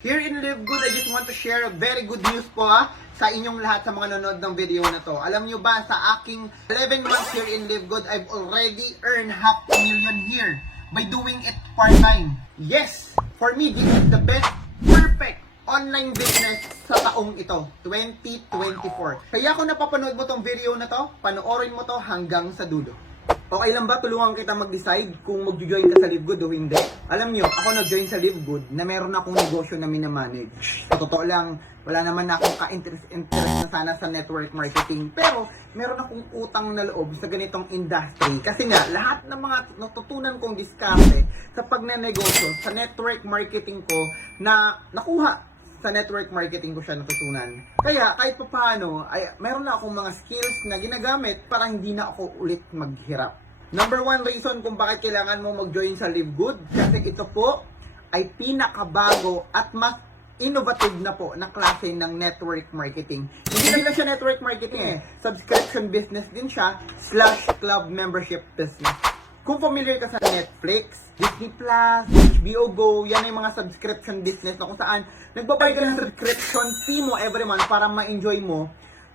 Here in Live Good, I just want to share a very good news po sa inyong lahat sa mga nanonood ng video na to. Alam nyo ba, sa aking 11 months here in Live Good, I've already earned $500,000 here by doing it part-time. Yes, for me, this is the best, perfect online business sa taong ito, 2024. Kaya kung napapanood mo tong video na to, panoorin mo to hanggang sa dulo. Okay lang ba tulungan kita mag-decide kung mag-join ka sa Live Good o hindi? Alam nyo, ako nag-join sa Live Good na meron akong negosyo na minamanage. Sa totoo lang, wala naman na akong ka-interest na sana sa network marketing. Pero, meron akong utang na loob sa ganitong industry. Kasi nga, lahat ng mga natutunan kong diskarte sa pagnanegosyo, sa network marketing ko, na nakuha sa network marketing ko siya natutunan. Kaya kahit pa paano, ay meron na akong mga skills na ginagamit para hindi na ako ulit maghirap. Number one reason kung bakit kailangan mo mag-join sa Live Good, kasi ito po ay pinakabago at mas innovative na po na klase ng network marketing. Hindi lang siya network marketing subscription business din siya / club membership business. Kung familiar ka sa Netflix, Disney Plus, HBO Go, yan ay mga subscription business na kung saan nagbabayad ka ng subscription fee mo every month para ma-enjoy mo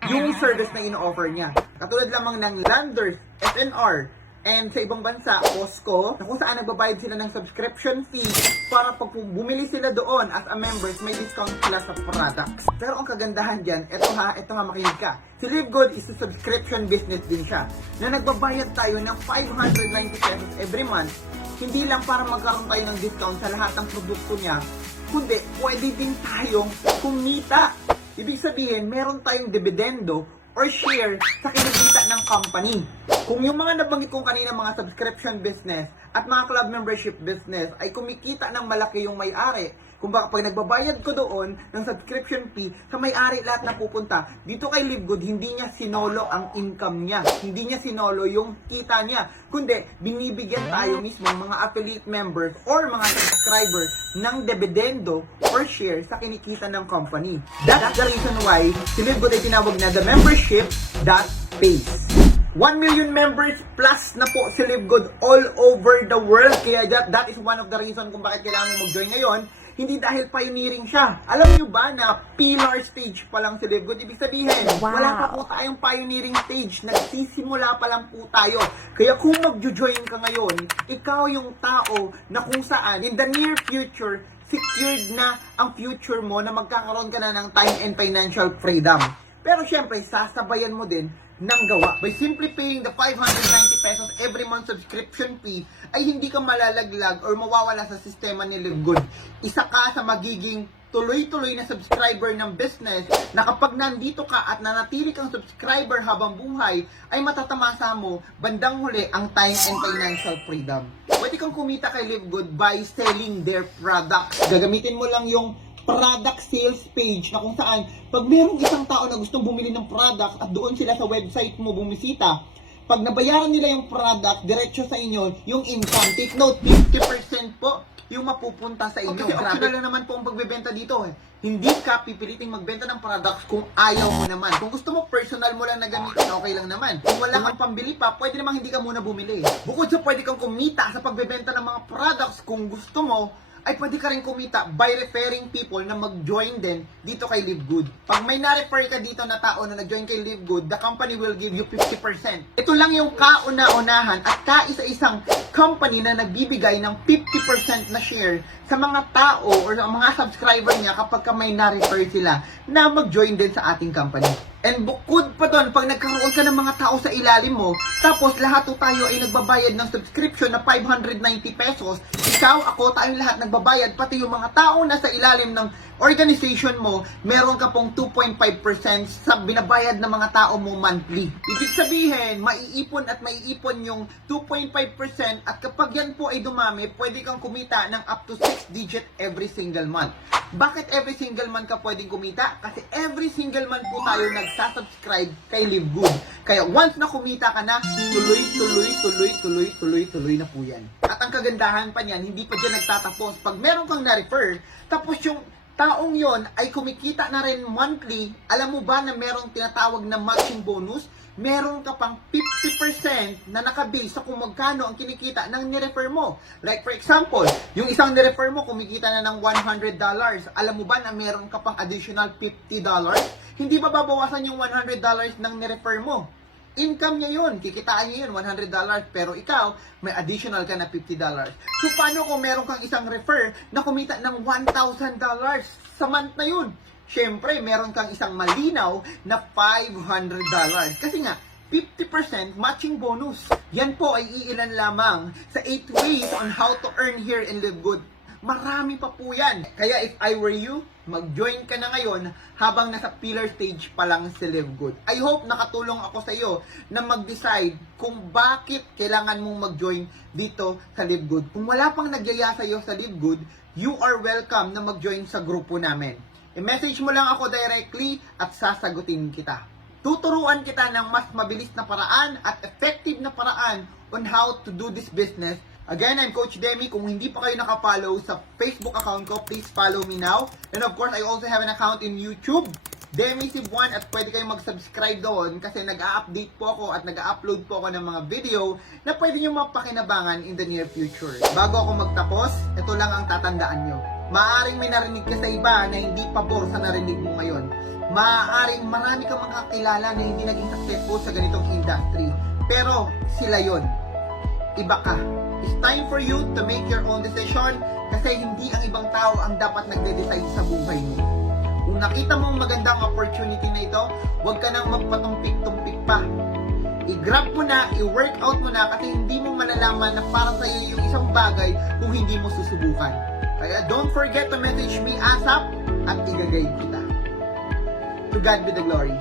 yung service na ino-offer niya. Katulad lamang ng Landers, SNR, and sa ibang bansa, Costco, na kung saan nagbabayad sila ng subscription fee para pag bumili sila doon as a members, may discount sila sa products. Pero ang kagandahan dyan, ito ha, makinig ka. Si Live Good is a subscription business din siya, na nagbabayad tayo ng 590 pesos every month, hindi lang para magkaroon tayo ng discount sa lahat ng produkto niya, kundi pwede din tayong kumita. Ibig sabihin, meron tayong dividendo or share sa kinikita ng company. Kung yung mga nabanggit kong kanina mga subscription business at mga club membership business ay kumikita ng malaki yung may-ari, kung baka pag nagbabayad ko doon ng subscription fee, sa may-ari lahat na pupunta, dito kay Live Good, hindi niya sinolo ang income niya. Hindi niya sinolo yung kita niya. Kundi, binibigyan tayo mismo mga affiliate members or mga subscriber ng dividendo or share sa kinikita ng company. That's the reason why si Live Good ay tinawag na the membership that pays. 1 million members plus na po si Live Good all over the world. Kaya that is one of the reason kung bakit kailangan mo mag-join ngayon. Hindi dahil pioneering siya. Alam niyo ba na pillar stage pa lang si Live Good? Ibig sabihin, wala pa po tayong pioneering stage. Nagsisimula pa lang po tayo. Kaya kung mag-join ka ngayon, ikaw yung tao na kung saan in the near future, secured na ang future mo na magkakaroon ka na ng time and financial freedom. Pero syempre, sasabayan mo din ng gawa. By simply paying the 590 pesos every month subscription fee, ay hindi ka malalaglag or mawawala sa sistema ni Live Good. Isa ka sa magiging tuloy-tuloy na subscriber ng business na kapag nandito ka at nanatili kang subscriber habang buhay, ay matatamasa mo bandang huli ang time and financial freedom. Pwede kang kumita kay Live Good by selling their products. Gagamitin mo lang yung product sales page na kung saan pag mayroong isang tao na gustong bumili ng product at doon sila sa website mo bumisita, pag nabayaran nila yung product, diretso sa inyo yung income. Take note, 50% po yung mapupunta sa inyo. Kasi optional na naman po ang pagbebenta dito. Hindi ka pipiliting magbenta ng products kung ayaw mo naman. Kung gusto mo, personal mo lang na gamitin, okay lang naman. Kung wala kang pambili pa, pwede namang hindi ka muna bumili. Bukod sa pwede kang kumita sa pagbebenta ng mga products kung gusto mo, ay pwede ka rin kumita by referring people na mag-join din dito kay Live Good. Pag may na-refer ka dito na tao na nag-join kay Live Good, the company will give you 50%. Ito lang yung kauna-unahan at kaisa-isang company na nagbibigay ng 50% na share sa mga tao or sa mga subscriber niya kapag ka may na-refer sila na mag-join din sa ating company. And bukod pa doon, pag nagkaroon ka ng mga tao sa ilalim mo, tapos lahat tayo ay nagbabayad ng subscription na 590 pesos, ikaw, ako, tayong lahat nagbabayad, pati yung mga tao na sa ilalim ng organization mo, meron ka pong 2.5% sa binabayad ng mga tao mo monthly. Ibig sabihin, maiipon at maiipon yung 2.5% at kapag yan po ay dumami, pwede kang kumita ng up to 6 digit every single month. Bakit every single month ka pwedeng kumita? Kasi every single month po tayo nagsasubscribe kay Live Good. Kaya once na kumita ka na, tuloy na po yan. At ang kagandahan pa niyan, hindi pa dyan nagtatapos. Pag meron kang na-refer, tapos yung taong yon ay kumikita na rin monthly, alam mo ba na merong tinatawag na matching bonus? Meron ka pang 50% na nakabase sa kung magkano ang kinikita ng nirefer mo. Like for example, yung isang nirefer mo kumikita na ng $100. Alam mo ba na meron ka pang additional $50? Hindi ba babawasan yung $100 ng nirefer mo? Income niya yun, kikitaan niya yun, $100, pero ikaw, may additional ka na $50. So, paano kung meron kang isang refer na kumita ng $1,000 sa month na yun? Siyempre, meron kang isang malinaw na $500. Kasi nga, 50% matching bonus. Yan po ay iilan lamang sa 8 ways on how to earn here in Live Good. Marami pa po yan. Kaya if I were you, mag-join ka na ngayon habang nasa pillar stage pa lang si Live Good. I hope nakatulong ako sa iyo na mag-decide kung bakit kailangan mong mag-join dito sa Live Good. Kung wala pang nagyaya sa iyo sa Live Good, you are welcome na mag-join sa grupo namin. I-message mo lang ako directly at sasagutin kita. Tuturuan kita ng mas mabilis na paraan at effective na paraan on how to do this business. Again, I'm Coach Demi. Kung hindi pa kayo nakafollow sa Facebook account ko, please follow me now. And of course, I also have an account in YouTube, Demi Cebuan, at pwede kayong mag-subscribe doon kasi nag-a-update po ako at nag-a-upload po ako ng mga video na pwede nyo mapakinabangan in the near future. Bago ako magtapos, ito lang ang tatandaan nyo. Maaaring may narinig ka sa iba na hindi pabor sa narinig mo ngayon. Maaaring marami kang makakilala na hindi naging successful sa ganitong industry. Pero sila yon. Iba ka. It's time for you to make your own decision kasi hindi ang ibang tao ang dapat nagde-decide sa buhay mo. Kung nakita mong magandang opportunity na ito, huwag ka nang magpatumpik-tumpik pa. I-grab mo na, i-workout mo na kasi hindi mo malalaman na para sa iyo yung isang bagay kung hindi mo susubukan. Kaya don't forget to message me ASAP at i-guide kita. To God be the glory.